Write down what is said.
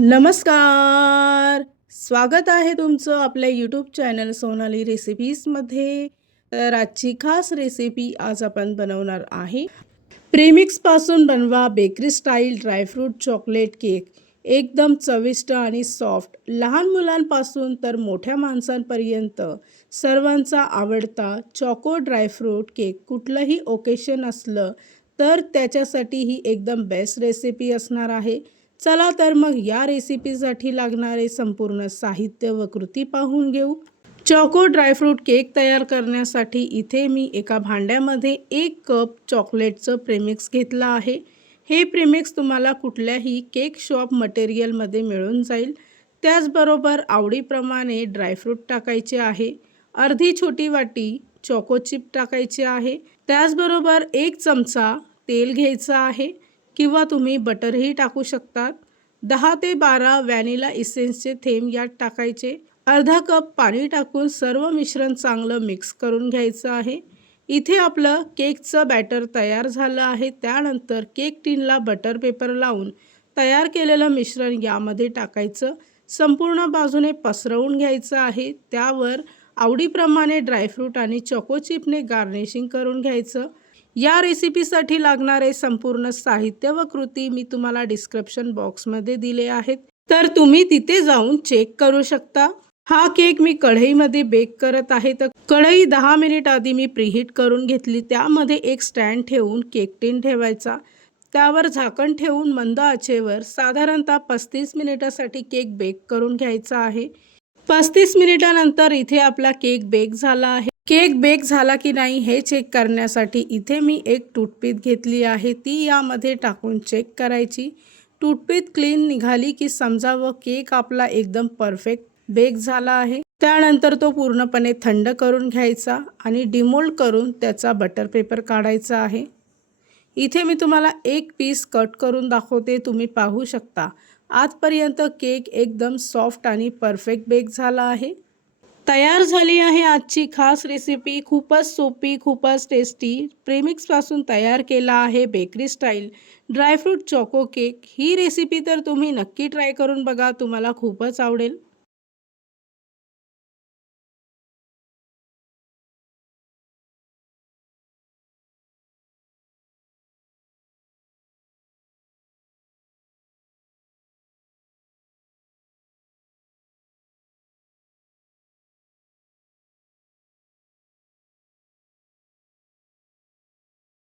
नमस्कार. स्वागत आहे तुमचं आपल्या यूट्यूब चॅनल सोनाली रेसिपीजमध्ये. तर आजची खास रेसिपी आज आपण बनवणार आहे. प्रेमिक्सपासून बनवा bakery style dry fruit chocolate cake. एकदम चविष्ट आणि सॉफ्ट. लहान मुलांपासून तर मोठ्या माणसांपर्यंत सर्वांचा आवडता चॉको ड्रायफ्रूट केक. कुठलंही ओकेशन असलं तर त्याच्यासाठी ही एकदम बेस्ट रेसिपी असणार आहे. चला तर मग या रेसिपीसाठी लागणारे संपूर्ण साहित्य व कृती पाहून घेऊ. चॉको ड्रायफ्रूट केक तयार करण्यासाठी इथे मी एका भांड्यामध्ये 1 कप चॉकलेटचं प्रेमिक्स घेतलं आहे. हे प्रेमिक्स तुम्हाला कुठल्याही केक शॉप मटेरियलमध्ये मिळून जाईल. त्याचबरोबर आवडीप्रमाणे ड्रायफ्रूट टाकायचे आहे. अर्धी छोटी वाटी चॉको चिप टाकायचे आहे. त्याचबरोबर 1 चमचा तेल घ्यायचं आहे किंवा तुम्ही बटरही टाकू शकतात. 10 ते 12 व्हॅनिला इसेन्सचे थेंब यात टाकायचे. अर्धा कप पाणी टाकून सर्व मिश्रण चांगलं मिक्स करून घ्यायचं आहे. इथे आपलं केकचं बॅटर तयार झालं आहे. त्यानंतर केक टिनला बटर पेपर लावून तयार केलेलं मिश्रण यामध्ये टाकायचं. संपूर्ण बाजूने पसरवून घ्यायचं आहे. त्यावर आवडीप्रमाणे ड्रायफ्रूट आणि चॉको चिपने गार्निशिंग करून घ्यायचं. या रेसिपीसाठी लागणारे संपूर्ण साहित्य व कृती मी तुम्हाला डिस्क्रिप्शन बॉक्समध्ये दिले आहेत, तर तुम्ही तिथे जाऊन चेक करू शकता. हा केक मी कढईमध्ये बेक करत आहे. तर कढई 10 मिनिट आधी मी प्रीहीट करून घेतली. त्यामध्ये एक स्टँड ठेवून केक टिन ठेवायचा. त्यावर झाकण ठेवून मंद आचेवर साधारणतः 35 मिनिटासाठी केक बेक करून घ्यायचा आहे. 35 मिनिटानंतर इथे आपला केक बेक झाला आहे. केक बेक झाला की नाही हे चेक करण्यासाठी इथे मी एक टूथपिक घेतली आहे. ती यामध्ये टाकून चेक करायची. टूथपिक क्लीन निघाली की समजावं केक आपला एकदम परफेक्ट बेक झाला आहे. त्यानंतर तो पूर्णपणे थंड करून घ्यायचा आणि डिमोल्ड करून त्याचा बटर पेपर काढायचा आहे. इथे मी तुम्हाला एक पीस कट करून दाखवते. तुम्ही पाहू शकता आजपर्यंत केक एकदम सॉफ्ट आणि परफेक्ट बेक झाला आहे. तयार झाली आहे आजची खास रेसिपी. खूपच सोपी, खूपच टेस्टी. प्रेमिक्सपासून तयार केला आहे bakery style dry fruit choco cake. ही रेसिपी तर तुम्ही नक्की ट्राय करून बघा, तुम्हाला खूपच आवडेल.